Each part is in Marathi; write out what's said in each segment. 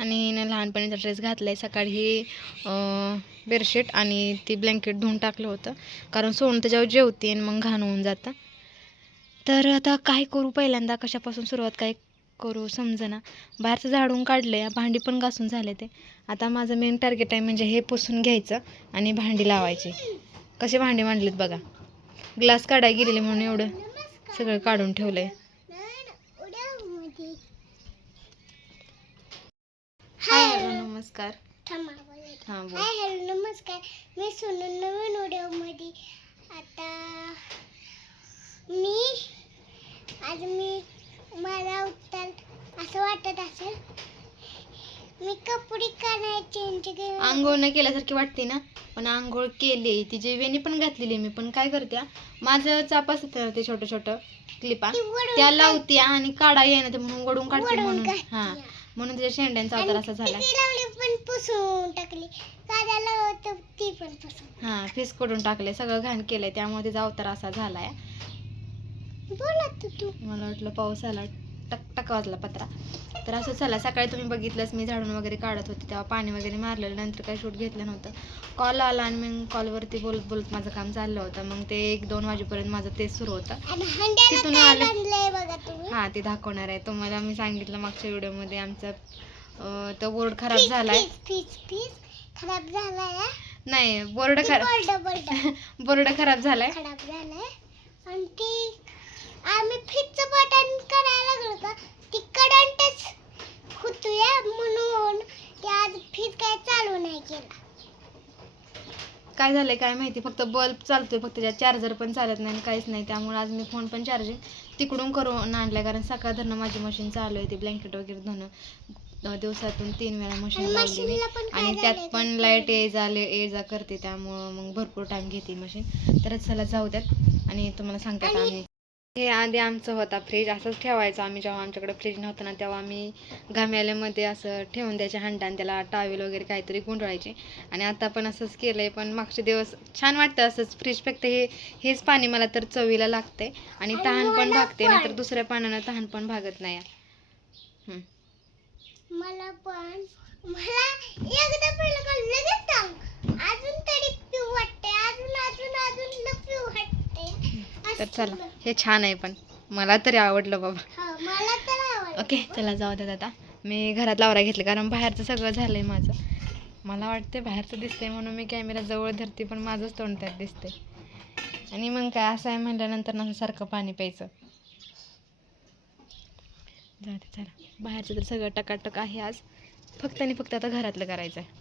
आणि हिनं लहानपणीचा ड्रेस घातला आहे. सकाळी बेडशीट आणि ती ब्लँकेट धुवून टाकलं होतं, कारण सोडून त्याच्यावर जेवते आणि मग घाण होऊन जातं. तर आता काय करू, पहिल्यांदा कशापासून सुरुवात काय करू समजेना. बाहेरचं झाडून काढलं आहे, भांडी पण घासून झाले ते. आता माझं मेन टार्गेट आहे म्हणजे हे पुसून घ्यायचं आणि भांडी लावायची. कसे भांडी मांडलेत बघा. ग्लास काढायला गेलेले म्हणून एवढं सगळं काढून ठेवलं आहे. हाय नमस्कार. हां बोल. हाय हॅलो नमस्कार, मी सोनू. नवीन व्हिडिओमध्ये आता मला उत्तर असं वाटत असेल, मी कपडे चेंज आंघोळ नाही केल्यासारखी वाटते ना, पण आंघोळ केली. तिची वेणी पण घातलेली मी. पण काय करते, माझं चाप असतं ते छोटं छोटं क्लिपा, त्या लावते आणि काढा येईना ते म्हणून वडून काढते म्हणून. हां म्हणून त्याच्या शेंड्यांचा अवतार असा झाला. पण पुसून टाकली, काढायला होतं ती पण पुसून. हां फीस करून टाकले, सगळं घाण केलंय, त्यामुळे तिचा अवतार असा झालाय. बोला तू. मला वाटलं पाऊस आला, टक टक वाजला पत्रा. तर असं चला, सकाळी तुम्ही बघितलंच मी झाडून वगैरे काढत होते, तेव्हा पाणी वगैरे मारलेलं, नंतर काही शूट घेतलं नव्हतं. कॉल आला आणि मग कॉलवरती बोलत बोलत माझं काम चाललं होतं. मग ते 1-2 वाजेपर्यंत माझं तेच सुरू होतं. तिथून आले. हां ते दाखवणार आहे तुम्हाला. मी सांगितलं मागच्या व्हिडिओमध्ये आमचा तो बोर्ड खराब झालाय. खराब झालाय नाही, बोर्ड बोर्ड खराब झालाय. आणि ती आम्ही फिटचं बटन करायला लागलो का, ती करंटच होतोय म्हणून ते आज फिट काय चालू नाही केला. काय झालंय काय माहिती, फक्त बल्ब चालतोय, फक्त त्याच्यात चार्जर पण चालत नाही, काहीच नाही. त्यामुळे आज मी फोन पण चार्जिंग तिकडून करून आणलाय, कारण सकाळ धरणं माझी मशीन चालू आहे. ती ब्लँकेट वगैरे धुणं दिवसातून 3 वेळा मशीन लावली मी, आणि त्यात पण लाईट ये जा करते, त्यामुळं मग भरपूर टाइम घेते मशीन. तर चला जाऊ द्यात आणि तुम्हाला सांगतात. आम्ही हे आधी आमचं होता फ्रीज, असंच ठेवायचं आम्ही. जेव्हा आमच्याकडे फ्रीज नव्हतं ना, तेव्हा आम्ही घाम्याल्यामध्ये असं ठेवून द्यायचे हंडान, त्याला टावेल वगैरे काहीतरी गुंडवायचे. आणि आता पण असंच केलं आहे. पण मागचे दिवस छान वाटतं असंच फ्रीज. फक्त हेच पाणी मला तर चवीला लागते आणि तहान पण भागते, नाहीतर दुसऱ्या पाण्यानं तहान पण भागत नाही. मला एकदा पिलं का लगेच सांग, अजून तरी पिऊ वाटते, अजून पिऊ वाटते. तर चला, हे छान आहे, पण मला तरी आवडलं बाबा. मला तर आवडलं. ओके चला जाऊ द्या. आता मी घरात लावरा घेतले, कारण बाहेरचं सगळं झालंय माझं. मला वाटते बाहेरचं दिसतंय म्हणून मी कॅमेरा जवळ धरते, पण माझंच तोंड त्यात दिसतंय. आणि मग काय असं आहे म्हणल्यानंतर ना सारखं पाणी प्यायचं. जाऊ दे चला, बाहेरचं तर सगळं टकाटक आहे आज. फक्त आणि फक्त आता घरातलं करायचं आहे.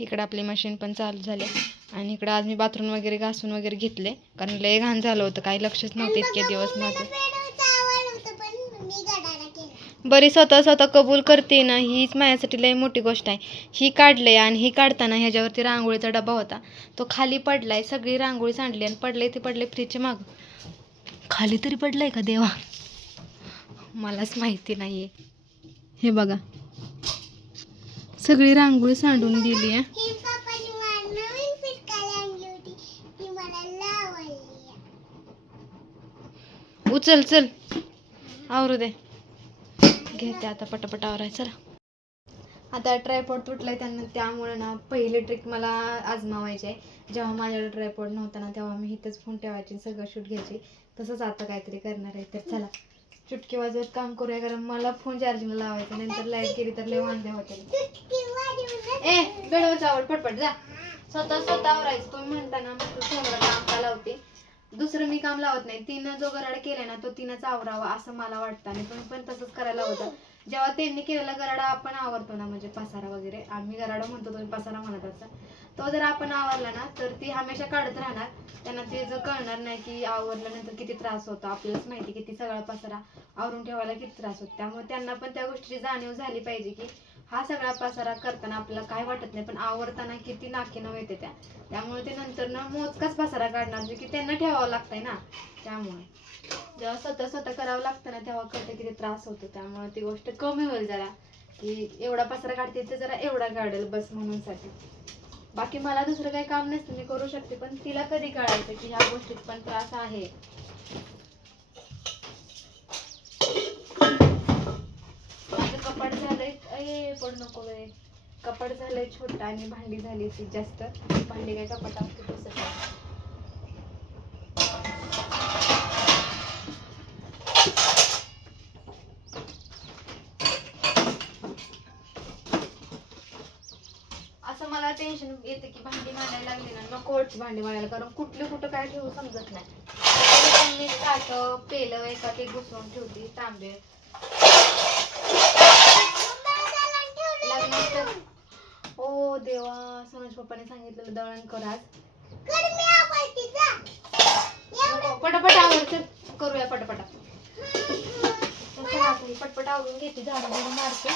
इकडं आपली मशीन पण चालू झाली, आणि इकडं आज मी बाथरूम वगैरे घासून वगैरे घेतले, कारण लय घाण झालं होतं, काही लक्षच नव्हतं इतके दिवस माझं. बरी स्वतः कबूल करते ना, हीच माझ्यासाठी लय मोठी गोष्ट आहे. ही काढले, आणि ही काढताना ह्याच्यावरती रांगोळीचा डबा होता, तो खाली पडलाय. सगळी रांगोळी सांडली आणि पडले फ्रीजच्या माग. खाली तरी पडलाय का देवा, मलाच माहिती नाहीये. हे बघा, सगळी रांगोळी सांडून गेली आहे. उचल चल, आवरू दे, घेते आता पटापट आवरायचं. आता ट्रायपॉड तुटलाय त्यांना, त्यामुळे ना पहिली ट्रिक मला आजमावायची आहे. जेव्हा माझ्याकडे ट्रायपॉड नव्हता ना, तेव्हा मी इथंच फोन ठेवायची, सगळं शूट घ्यायची. तसंच आता काहीतरी करणार आहे. तर चला चुटकी वाजवत काम करूया, कारण मला फोन चार्जिंगला लावायचा, नंतर लाईट गेली तर लय वांदे होते. बेडवरच आवड, पटपट जा. स्वतः आवरायचं. तुम्ही म्हणता ना मग फोनला काम का लावते, दुसरं मी काम लावत नाही. तिनं जो गराडा केलाय ना, तो तिनंच आवरावा असं मला वाटतं, आणि तुम्ही पण तसंच करायला होतं. जेव्हा त्यांनी केलेला गराडा आपण आवरतो ना, म्हणजे पसारा वगैरे, आम्ही गराडा म्हणतो, तुम्ही पसारा म्हणत असता, तो जर आपण आवरला ना, तर ती हमेशा काढत राहणार. त्यांना ते जर कळणार नाही की आवरल्यानंतर किती त्रास होतो. आपल्यालाच माहिती किती सगळा पसारा आवरून ठेवायला किती त्रास होतो. त्यामुळे त्यांना पण त्या गोष्टीची जाणीव झाली पाहिजे की हा सगळा पसारा करताना आपल्याला काय वाटत नाही, पण आवरताना किती नाकीनऊ येते त्यामुळे ते नंतर ना मोजकाच पसारा काढणार, जे की त्यांना ठेवावं लागतंय ना. त्यामुळे जेव्हा स्वतः करावं लागतं ना, तेव्हा कळतं किती त्रास होतो. त्यामुळे ती गोष्ट कमी होईल जरा, की एवढा पसारा काढते तर जरा एवढा काढेल बस म्हणून साठी. बाकी मला दुसरं काही काम नसतं, मी करू शकते, पण तिला कधी कळायचं की ह्या गोष्टीत पण त्रास आहे. माझं कपाट झालंय अरे पडू नको रे. कपाट झालंय छोटा आणि भांडी झाली ती जास्त. भांडी काय कपाटात तसं काय. असं मला टेन्शन येते की भांडी मांडायला लागली ना नको वाटते भांडी मांडायला, कारण कुठले कुठं काय ठेवू समजत नाही. मी ताट पेलं एका ते घुसवून ठेवते तांबे. लग्नाचं ओ देवा, सोनूज पप्पाने सांगितलेलं दळण कर आज. पटापट आवडतं करूया पटापटा. पटपट आवरून घेते, झाडू झाडू मारते.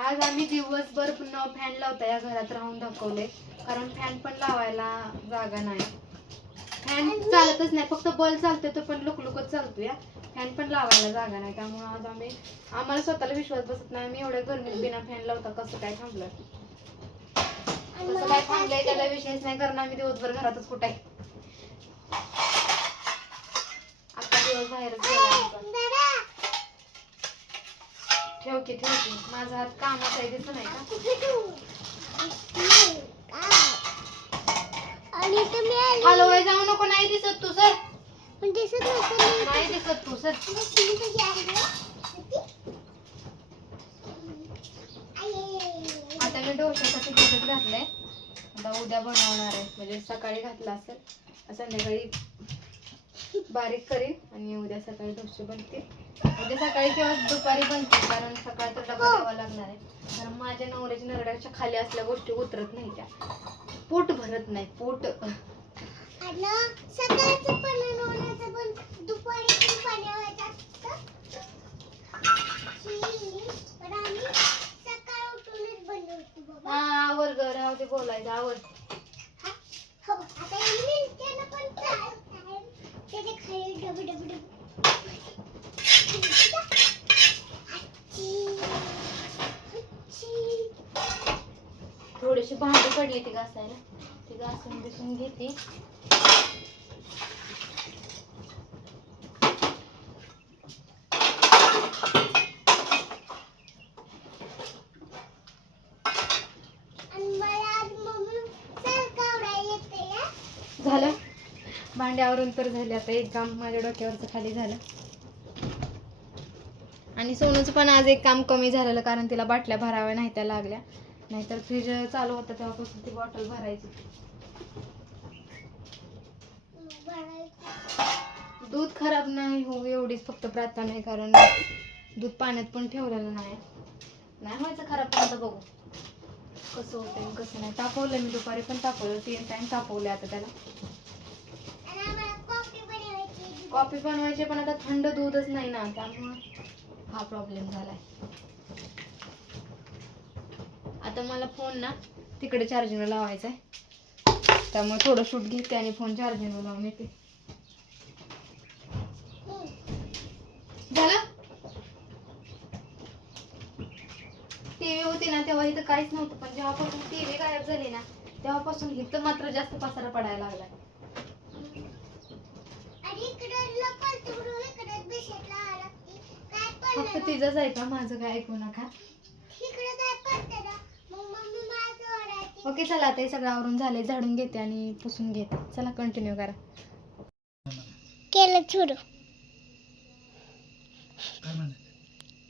आज आम्ही दिवसभर पुन्हा फॅन लावता या घरात राहून दाखवले, कारण फॅन पण लावायला जागा नाही. फॅन चालतच नाही, फक्त बल्ब चालते तो पण लुकलुकच चालतो या. फॅन पण लावायला जागा नाही, त्यामुळे आज आम्हाला स्वतःला विश्वास बसत नाही आम्ही एवढ्या गरमीत बिना फॅन लावता कसं काय थांबलं. कसं काय थांबलंय त्याला विश्वास नाही, कारण आम्ही दिवसभर घरातच कुठं आहे. आता दिवस बाहेरच गेला. ठेव की माझा हात कामाचा आहे, दिसत नाही का? हलवाय जाऊ नको, नाही दिसत तू सर. नाही दिसत तू सर. आता मी डोश्यासाठी भिजत घातलंय, आता उद्या बनवणार आहे. म्हणजे सकाळी घातलं असेल, संध्याकाळी बारीक करीन आणि उद्या सकाळी डोसे बनतील. उद्या सकाळी किंवा दुपारी बनतील, कारण सकाळी तर डबा द्यावा लागणार आहे. कारण माझ्या नवऱ्याच्या नरड्याच्या खाली असल्या गोष्टी उतरत नाही, त्या पोट भरत नाही. पोट आवर ग, राहू दे बोलायचं, आवर. थोडीशी भांडी पडली ती घासायला, ती घासून बिसून घेते. झालं भांड्यावरून तर झाले. आता एक काम माझ्या डोक्यावरचं खाली झालं. आणि सोनूचं पण आज एक काम कमी झालेलं, कारण तिला बाटल्या भराव्या नाही त्या लागल्या. नाहीतर फ्रीज चालू होतं तेव्हापासून ती बॉटल भरायची. दूध खराब नाही हो एवढीच फक्त प्रार्थना आहे, कारण दूध पाण्यात पण ठेवलेलं नाही व्हायचं खराब. पण आता बघू कसं होतं कसं नाही. तापवलं मी दुपारी पण तापवलं, 3 टाइम तापवले. आता त्याला कॉफी बनवायची, पण आता थंड दूधच नाही ना, त्यामुळे हा प्रॉब्लेम झालाय. आता मला फोन ना तिकडे चार्जिंगला लावायचा आहे, त्यामुळे थोडं शूट घेते आणि फोन चार्जिंगला लावून येते. झालं. टीव्ही होती ना तेव्हा इथं काहीच नव्हतं, पण जेव्हापासून टीव्ही गायब झाली ना तेव्हापासून इथं मात्र जास्त पसारा पडायला लागलाय. फक्त तिचंच आहे का, माझं काय ऐकू नका. ओके चला, आता हे सगळं आवरून झाले, झाडून घेते आणि पुसून घेते. चला कंटिन्यू करा. केलं छोडू.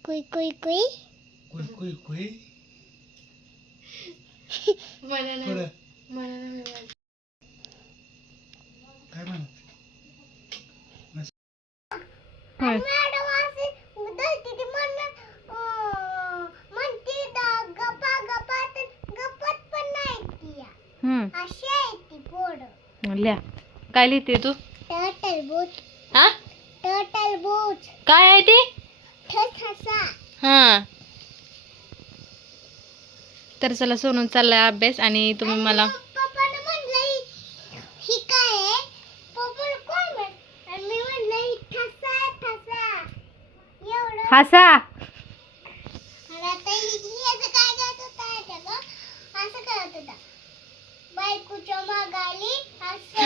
कुई कुई कुई कुई कुई कुई मला नाही काय म्हणत? काय लिहिते तू? हा काय आहे ते? हा तर चला, सोनून चाललाय अभ्यास आणि तुम्ही मला हसा. मागाली असं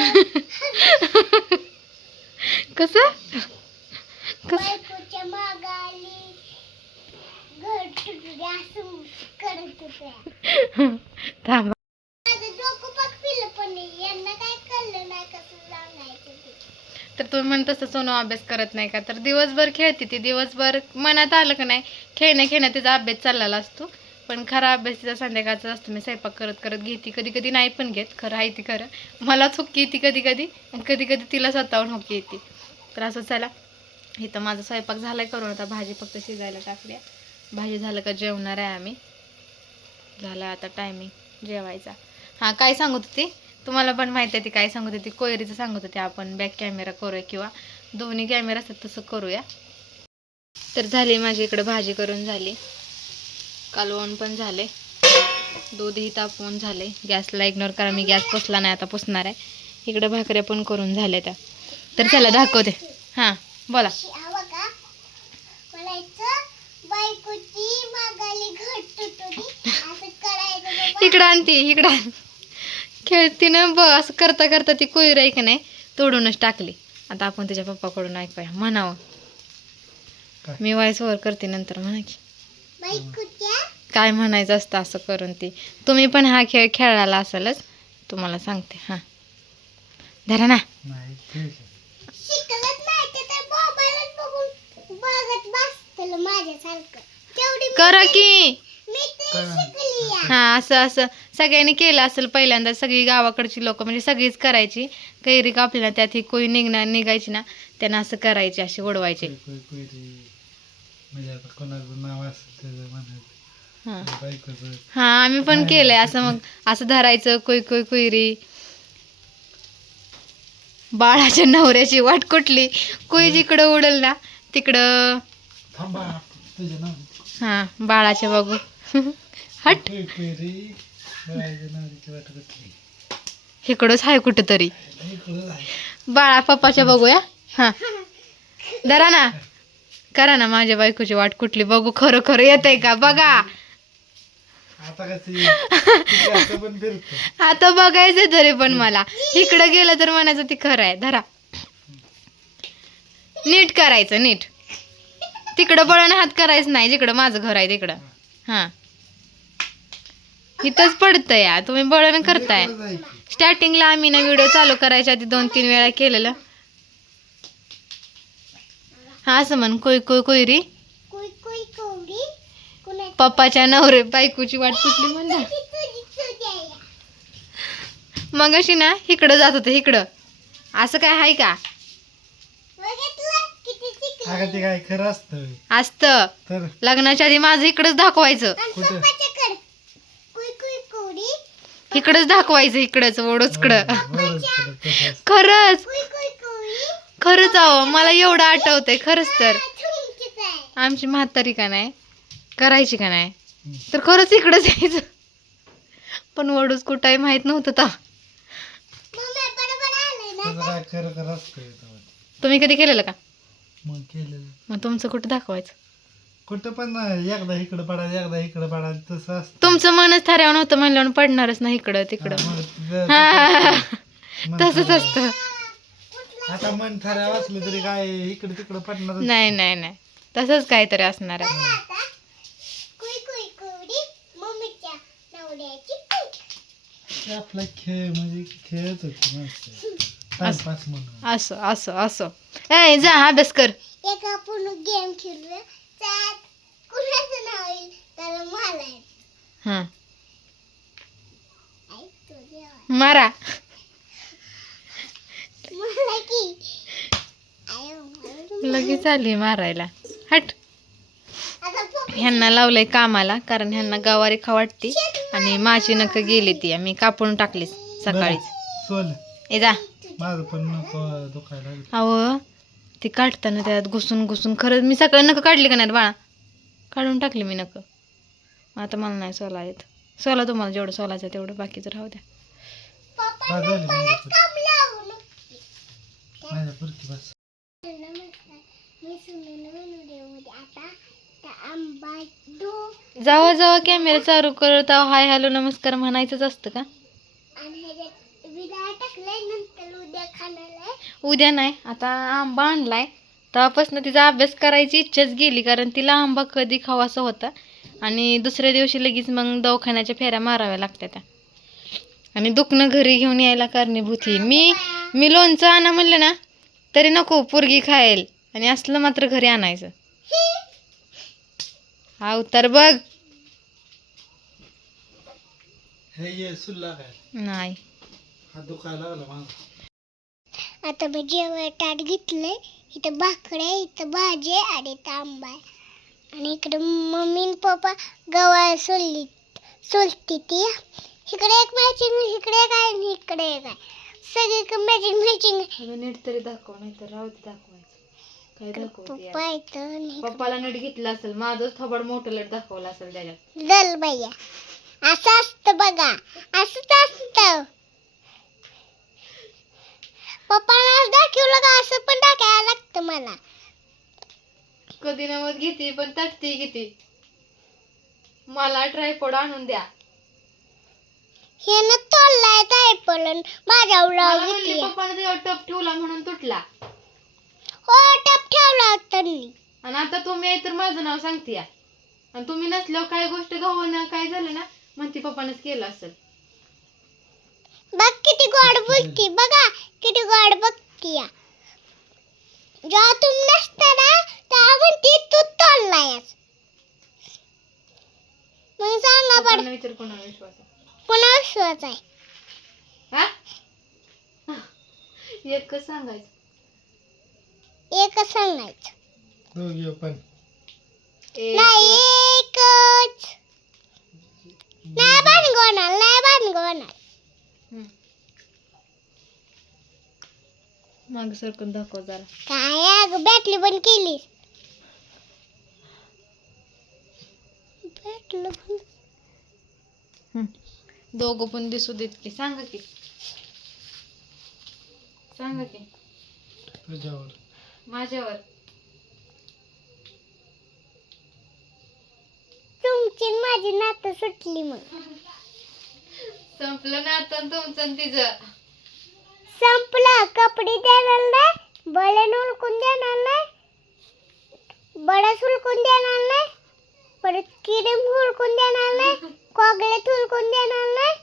कसं बायकोच्या मागाली घर तुटू असं करत होत्या. थांबा. माझं डोकं बघ पिलं पण नाही. यांना काय कळलं नाही कसं सांगायचं ते. तर तुम्ही म्हणत तसं सोनू अभ्यास करत नाही का, तर दिवसभर खेळते ती, दिवसभर मनात आलं का नाही खेळण्यात तिचा अभ्यास चाललेला असतो, पण खरा अभ्यास तिचा संध्याकाळचा असतो. मी स्वयंपाक करत करत घेते, कधी कधी नाही पण घेत, खरं आहे ती खरं. मलाच हुक्की येते कधी कधी, आणि कधी कधी तिला स्वतःहून हुक्की येते. तर असं चला, इथं माझा स्वयंपाक झालाय करून, आता भाजी फक्त शिजायला टाकल्या. भाजी झालं का जेवणार आहे आम्ही. झाला आता टायमिंग जेवायचा. हां, काय सांगत होती तुम्हाला पण माहिती आहे ती काय सांगत होती, कोयरीचं सांगत होती. आपण बॅक कॅमेरा करूया किंवा दोन्ही कॅमेरा असतात तसं करूया. तर झाली माझी इकडं भाजी करून झाली, कालवण पण झाले, दूधही तापवून झाले. गॅसला इग्नोर करा, मी गॅस पुसला नाही, आता पुसणार आहे. इकडं भाकऱ्या पण करून झाल्या त्या. तर चला दाखवते. हां बोला. हवं का म्हणायचं बायकोची मागाली घर तुटली असं करायचं बाबा. इकडं आणती, इकडं आण. खेळती ना बघ, असं करता करता ती कोयर आहे का नाही तोडूनच टाकली. आता आपण तिच्या पप्पाकडून ऐकूया, म्हणावं. काय? मी व्हॉइस ओव्हर करते नंतर, म्हणा की बायकोच्या काय म्हणायचं असतं असं करून ती. तुम्ही पण हा खेळ खेळायला असेलच, तुम्हाला सांगते. हां धरा ना. नाही खेळ. शिकलत नाही ते तर मोबाईलच बघून बघत बसतलं माझ्यासारखं. तेवढी करा की. मी ते शिकली या. हां असं असं सगळ्यांनी केलं असेल पहिल्यांदा. सगळी गावाकडची लोक म्हणजे सगळीच करायची. कैरी कापली त्यात ही कोई निघायची ना, त्यांना असं करायची, अशी उडवायची. म्हणजे आता कोणाचं नाव असतं त्याचं म्हणायचं. हां बायकोचं हां आम्ही पण केलंय असं. मग असं धरायचं, कोयरी. बाळाच्या नवऱ्याची वाट कुठली, कोई जिकडं उडल ना तिकडं. थांबा तुझं नाव हां बाळाच्या बाबू हट, कोयरी बाळाच्या नावाची वाट कुठली इकडंच आहे कुठं तरी. इकडं आहे. बाळा पप्पाच्या बघूया. हां धरा ना, करा ना माझ्या बायकोची वाट कुठली बघू. खरं खरं येतंय का बघा. आता कसं पण फिरतो. आता बघायचं तरी पण मला. इकडं गेलं तर म्हणायचं ती खरं आहे. धरा, नीट करायचं, नीट. तिकडं बळण हात करायचं नाही, जिकडं माझं घर आहे तिकडं. हां इथंच पडतं या, तुम्ही बळण करताय. स्टार्टिंगला आम्ही ना व्हिडिओ चालू करायच्या आधी 2-3 वेळा केलेलं. हा असं म्हण, कोयरी कोई कोई कवडी कुणाची पप्पाच्या नवरे बायकोची वाट कुठली म्हणला. तुझी आहे. मग अशी ना इकडं जात होतं, इकडं. असं काय आहे का? बघितलं किती शिकली. अगं ते काय खरं असतं असतं. तर लग्नाच्या आधी माझं इकडंच दाखवायचं, आणि कुठं? पप्पाच्याकडं कोई कोई कवडी इकडंच दाखवायचं, इकडंच ओढूचकडं. बरंच खरं तसं असतं. खरंच कोई कोई कवडी खरंच आहो, मला एवढं आठवतंय खरंच. तर तुमचीच आहे. आमची म्हातारी का नाही करायची का नाही, तर खरंच इकडंच यायचं. पण वडूच कुठं आहे माहित नव्हतं तर. मम्मी बरोबर आलंय ना. तसं काय खरं खरं असतं तेव्हा. तुम्ही कधी केलेलं का? मग केलेलं मग तुमचं कुठं दाखवायचं? कुठं पण नाही. एकदा इकडं पडायचं एकदा इकडं पडायचं तसं असतं. तुमचं मनच ठराव नव्हतं म्हणल्यावर पडणारच नाही इकडं तिकडं. हा, मग तिथं- हा मन तसंच ठराव. असतं. आता मन ठराव असलं तरी काय इकडे तिकडे पडणार. नाही नाही नाही, तसंच काहीतरी असणार आहे. आता कोई कोई कवडी मम्मीच्या नवऱ्याची पीठ. आपला खेळ म्हणजे खेळत होती माणसं टाइमपास म्हणून. असं असं असं. ए जा अभ्यास कर. एक आपण गेम खेळलो त्यात कुणाचं नाव येईल तर मला येईल. हां आई तो देवा मारा. मला की आयो लगेच आली मारायला. हट. आता पप्पा ह्यांना लावलंय कामाला, कारण ह्यांना गवारी खा वाटते आणि माझी नक गेली ती, मी कापून टाकली सकाळीच. सोल ए जा. माझं पण नको दुखायला लागलं. अहो ती काढताना त्यात घुसून घुसून खरंच मी सकाळी नकं काढली का नाही बाळा, काढून टाकली मी नकं. आता मला नाही सोला येत. सोला तुम्हाला जेवढं सोलायचं तेवढं, बाकीचं राहू द्या. काय झालं माझ्या काम लावू नको. पुरती बस. नमस्कार मी सुनील म्हणून उद्या आता त्या आंबा दो जेव्हा जेव्हा कॅमेरा चालू करत आहो हाय हॅलो नमस्कार म्हणायचंच असतं का? आणि ह्याच्यात बी डाळ टाकलंय नंतर उद्या खाणार आहे. उद्या नाही, आता आंबा आणलाय तेव्हापासून तिचा अभ्यास करायची इच्छाच गेली, कारण तिला आंबा कधी खावासा होता. आणि दुसऱ्या दिवशी लगेच मग दवाखान्याच्या फेऱ्या माराव्या लागत्या त्या, आणि दुखणं घरी घेऊन यायला कारणीभूत ही. मी लोणचं आणा म्हणलं ना तरी नको, पोरगी खायला, आणि असलं मात्र घरी आणायचं. हा उतर बघ. हे ये सुल्ला काय नाही, हा दुखायला लागला माझा. आता मी जेवण ताट घेतलंय. इथं भाकरी आहे, इथं भाजी आहे आणि इथं आंबा आहे. आणि इकडे मम्मी आणि पप्पा गव्हा सोलती ती. इकडे एक मॅचिंग, इकडे एक आहे आणि इकडे एक आहे. सगळीकडे मॅचिंग अगं नीट तरी दाखव, नाही तर राहू दे दाखवायचं. काय दाखवते पप्पा यार? येतं आणि पप्पाला नीट घेतलं असेल, माझं थोबड मोठं लट दाखवलं असेल त्याच्यात. दल भैया असं असतं बघा, असंच असतं. पप्पाला दाखवलं का असं पण टाकायला लागतं मला. कधी नवत घेते पण तटते किती. मला ट्रायपॉड आणून द्या. हे न तोडलाय ट्रायपॉड माझ्या मला उडाव म्हणली घेतली. पप्पाने त्याच्यावर टप ठेवला म्हणून तुटला, हो टप ठेवला होता मी. आणि आता तुम्ही आहे तर माझं नाव सांगते, आणि तुम्ही नसल्यावर काय गोष्ट ना काय झालं ना म्हणते पप्पानेच केलं असेल. बघ किती गोड बोलती, बघा किती गोड बघती. जेव्हा तुम्ही नसता ना तेव्हा म्हणती तू तोडलायस. मग सांगा बरं पप्पांना विचार कोणाला विश्वास आहे. पुन्हा विश्वास आहे. हा एकच सांगायचं. एकच सांगायचं दोघी पण नाही, एकच. नाही भानगवणार, नाही भानगवणार. माग सरकून दाखव जरा. काय अगं बॅटली बंद केली. बॅटली बंद. दोघं पण दिसू देत की. सांगा की तुझ्यावर माझ्यावर. तुमची आणि माझी नातं सुटली. मग संपलं ना आता तुमचं आणि तिचं. संपलं. कपडे देणार नाही, बळण उलकून देणार नाही, बडस उलकून देणार नाही, परत क्रीम उलकून देणार नाही, कॉगलेट उलकून देणार नाही,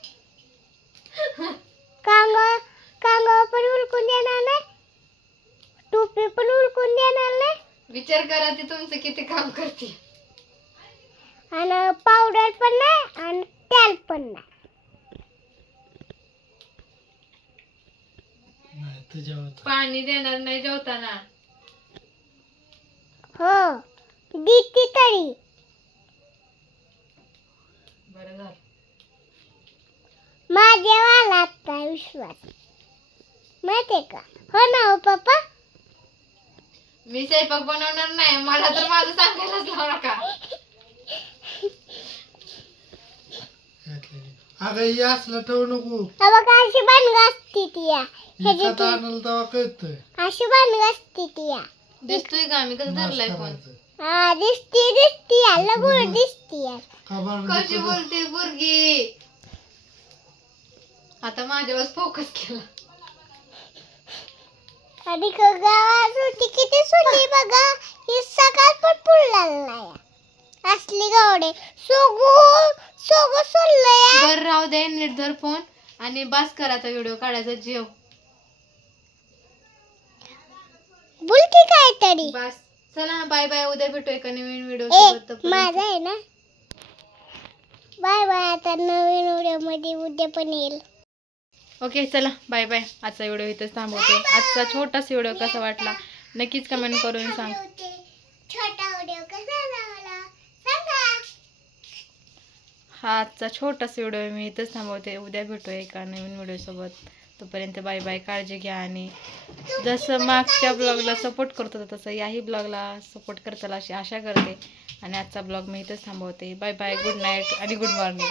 कांगा पण उलकून देणार नाही, टोपी पण उलकून देणार नाही, विचार करा ती तुमचं किती काम करते. आणि पावडर पण नाही आणि तेल पण नाही. नाही तुझ्यावर पाणी देणार नाही जेवताना. हो देती तरी. बरं झालं. माझ्यावाला आता विश्वास माहितीये का? हो ना हो पप्पा. मी स्वयंपाक बनवणार नाही, मला तर माझं सांगायलाच लावू नका. अगं हे असलं ठेवू नको. बघा अशी भानगड असती ती या. विकत आणायला तेव्हा कळतंय अशी भानगड असती ती या. दिसतोय का मी कसं धरलाय फोन. करायचं. हा दिसती या, लगून दिसती या. कशी बोलते पोरगी. आता माझ्यावर फोकस केला. आणि गावात होती किती सुनी बघा. ही सकाळ पण पुरलेला नाही. असली गावडे सोगो सोडलंय. बर राहू दे, नीट धर फोन आणि बास करायचा व्हिडिओ काढायचा. जेव बोलती काय तरी. बास. चला बाय बाय. उद्या भेटू एका नवीन व्हिडिओ ए सोबत. माझा आहे ना. Bye bye. आता नवीन व्हिडिओ मध्ये उद्या पण येईल. ओके चला बाय बाय. आजचा व्हिडिओ इथंच थांबवते. आजचा छोटासा व्हिडिओ कसा वाटला नक्कीच कमेंट करून सांग. छोटा व्हिडिओ कसा झाला सांगा. हा आजचा छोटासा व्हिडिओ मी इथंच थांबवते. उद्या भेटू एका नवीन व्हिडिओ सोबत. तोपर्यंत बाय बाय. काळजी घ्या, आणि जसं मागच्या ब्लॉगला सपोर्ट करत होता तसं याही ब्लॉगला सपोर्ट करताल अशी आशा करते. आणि आजचा ब्लॉग मी इथंच थांबवते. Bye bye. गुड नाईट आणि गुड मॉर्निंग.